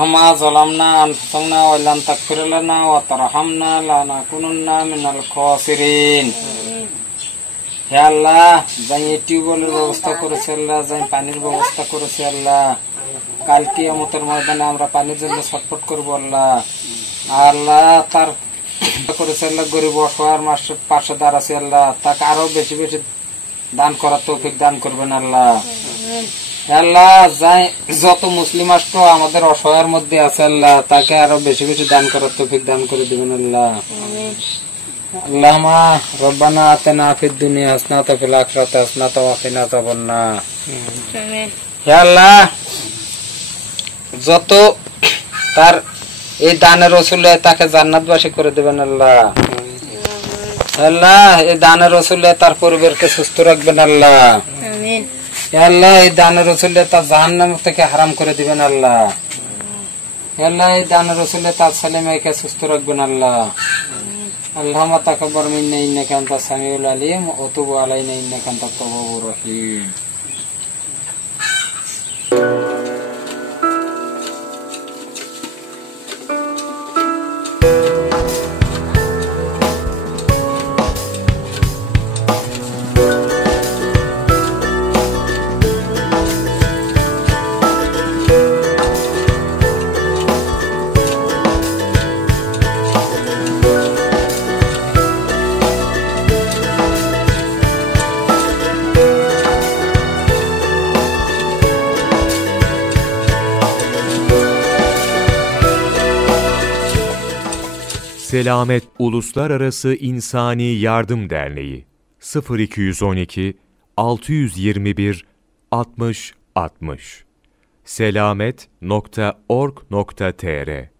اللهم ظلمنا أنفسنا وإن لم تغفر لنا وترحمنا لنكونن من الخاسرين হে আল্লাহ যাই টিউবওয়েলের ব্যবস্থা করেছে আল্লাহ যাই পানির ব্যবস্থা করেছে আল্লাহ কাল কিয়ামতের ময়দানে আমরা পানির জন্য ছটফট করবো আল্লাহ আল্লাহ তার করেছে আল্লাহ গরিব অসহায়ের পাশে দাঁড়াছে আল্লাহ তাকে আরো বেশি বেশি দান করার তৌফিক দান করবেন আল্লাহ আল্লাহ যাই যত মুসলিম রাষ্ট্র আমাদের অসহায়ের মধ্যে আছে আল্লাহ তাকে আরো বেশি বেশি দান করার তৌফিক দান করে দিবেন আল্লাহ আল্লাহুম্মা রব্বানা আতিনা ফিদ দুনিয়া হাসানাতাও ওয়া ফিল আখিরাতি হাসানাতাও ওয়া কিনা আযাবান্নার আমিন হে আল্লাহ যত তার এই দানের ওসিলায় তাকে জান্নাতবাসী করে দিবেন আল্লাহ আল্লাহ এই দানের ওসিলায় তার পরিবারকে সুস্থ রাখবেন আল্লাহ আমিন হে আল্লাহ এই দানের ওসিলায় তার জাহান্নাম থেকে হারাম করে দিবেন আল্লাহ হে আল্লাহ এই দানের ওসিলায় তার ছেলে মেয়েকে সুস্থ রাখবেন আল্লাহ اللهم تقبل منا إنك أنت السميع العليم وتب علينا إنك أنت التواب الرحيم Selamet Uluslararası İnsani Yardım Derneği 0212 621 60 60 selamet.org.tr